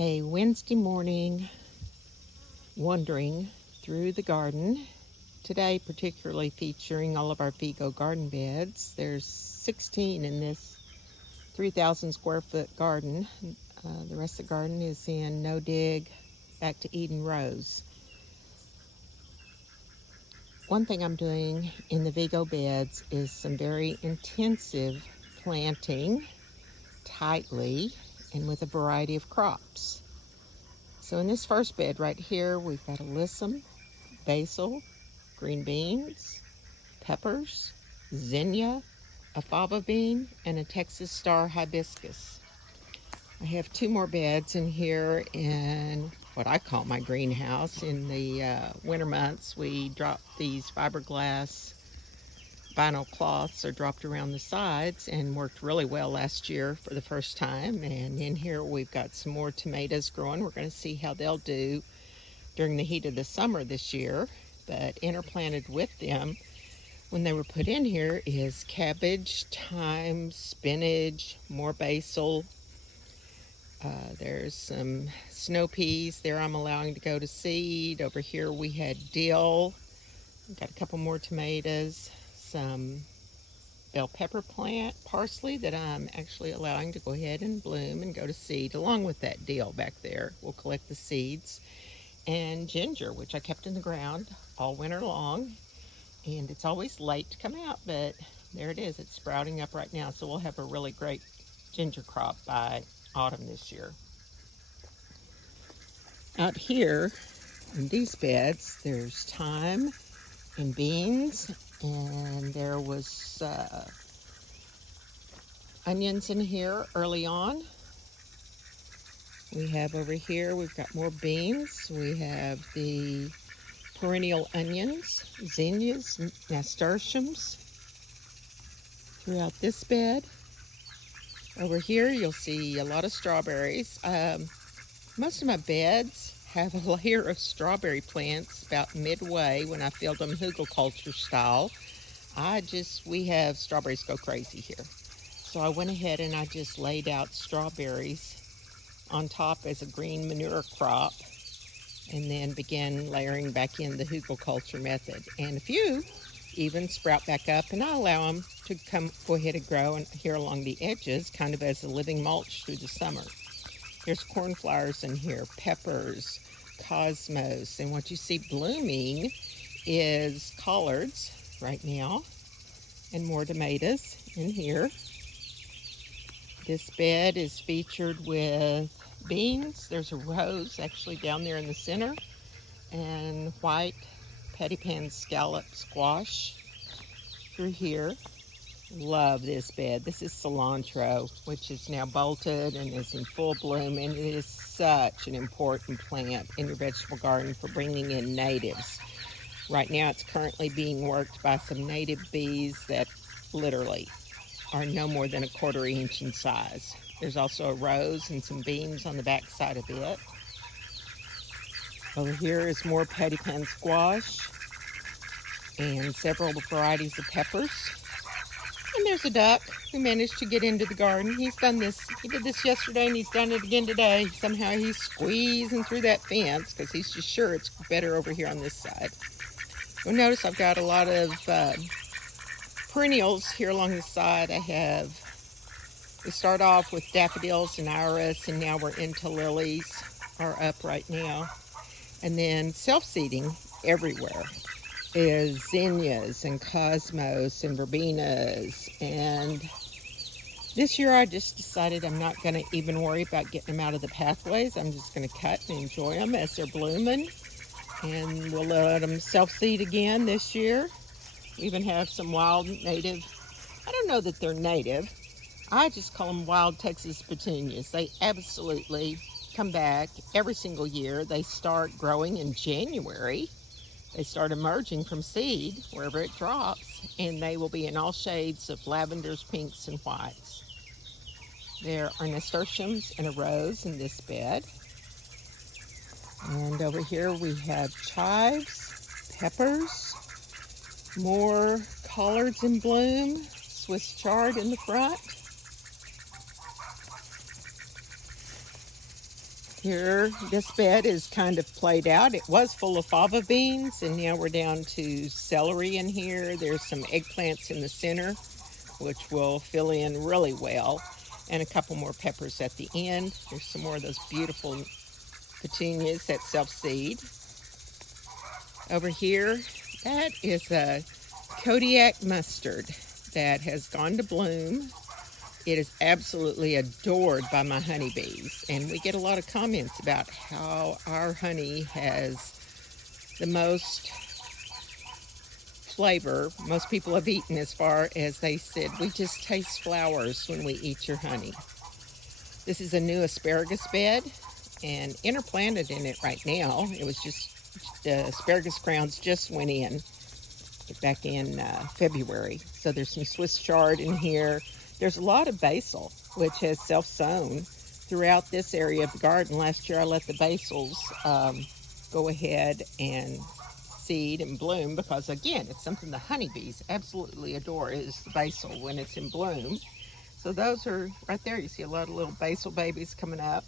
A Wednesday morning wandering through the garden. Today particularly featuring all of our VEGO garden beds. There's 16 in this 3,000 square foot garden. The rest of the garden is in no dig back to Eden rows. One thing I'm doing in the VEGO beds is some very intensive planting tightly and with a variety of crops. So in this first bed right here, we've got alyssum, basil, green beans, peppers, zinnia, a fava bean, and a Texas star hibiscus. I have two more beds in here in what I call my greenhouse. In the winter months, we drop these fiberglass vinyl cloths are dropped around the sides and worked really well last year for the first time. And in here we've got some more tomatoes growing. We're going to see how they'll do during the heat of the summer this year. But interplanted with them when they were put in here is cabbage, thyme, spinach, more basil. There's some snow peas there I'm allowing to go to seed. Over here we had dill. We've got a couple more tomatoes, some bell pepper plant, parsley that I'm actually allowing to go ahead and bloom and go to seed along with that dill back there. We'll collect the seeds. And ginger, which I kept in the ground all winter long. And it's always late to come out, but there it is. It's sprouting up right now. So we'll have a really great ginger crop by autumn this year. Out here in these beds, there's thyme and beans, and there was onions in here early on. We have over here, we've got more beans. We have the perennial onions, zinnias, nasturtiums throughout this bed. Over here, you'll see a lot of strawberries. Most of my beds have a layer of strawberry plants about midway when I filled them hugelkultur style. We have strawberries go crazy here. So I went ahead and I just laid out strawberries on top as a green manure crop and then began layering back in the hugelkultur method. And a few even sprout back up, and I allow them to go ahead and grow and here along the edges, kind of as a living mulch through the summer. There's cornflowers in here, peppers, cosmos, and what you see blooming is collards right now, and more tomatoes in here. This bed is featured with beans. There's a rose actually down there in the center, and white pettypan scallop squash through here. Love this bed. This is cilantro, which is now bolted and is in full bloom, and it is such an important plant in your vegetable garden for bringing in natives. Right now it's currently being worked by some native bees that literally are no more than a 1/4 inch in size. There's also a rose and some beans on the back side of it. Over here is more pettypan squash and several varieties of peppers. And there's a duck who managed to get into the garden. He did this yesterday and he's done it again today. Somehow he's squeezing through that fence because he's just sure it's better over here on this side. You'll notice I've got a lot of perennials here along the side. We start off with daffodils and iris, and now we're into lilies are up right now. And then self-seeding everywhere is zinnias and cosmos and verbenas. And this year I just decided I'm not going to even worry about getting them out of the pathways. I'm just going to cut and enjoy them as they're blooming. And we'll let them self-seed again this year. We even have some wild native, I don't know that they're native. I just call them wild Texas petunias. They absolutely come back every single year. They start growing in January. They start emerging from seed wherever it drops, and they will be in all shades of lavenders, pinks, and whites. There are nasturtiums and a rose in this bed. And over here we have chives, peppers, more collards in bloom, Swiss chard in the front. Here, this bed is kind of played out. It was full of fava beans, and now we're down to celery in here. There's some eggplants in the center, which will fill in really well, and a couple more peppers at the end. There's some more of those beautiful petunias that self-seed. Over here, that is a Kodiak mustard that has gone to bloom. It is absolutely adored by my honeybees, and we get a lot of comments about how our honey has the most flavor most people have eaten, as far as they said, we just taste flowers when we eat your honey. This is a new asparagus bed and interplanted in it right now. It was just, the asparagus crowns just went in back in February. So there's some Swiss chard in here. There's a lot of basil, which has self-sown throughout this area of the garden. Last year I let the basils go ahead and seed and bloom, because again, it's something the honeybees absolutely adore, is the basil when it's in bloom. So those are right there. You see a lot of little basil babies coming up.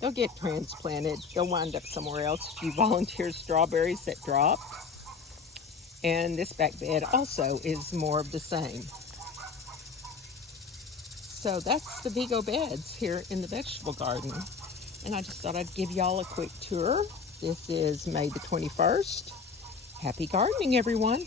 They'll get transplanted. They'll wind up somewhere else if you volunteer strawberries that drop. And this back bed also is more of the same. So that's the VEGO beds here in the vegetable garden. And I just thought I'd give y'all a quick tour. This is May the 21st. Happy gardening, everyone.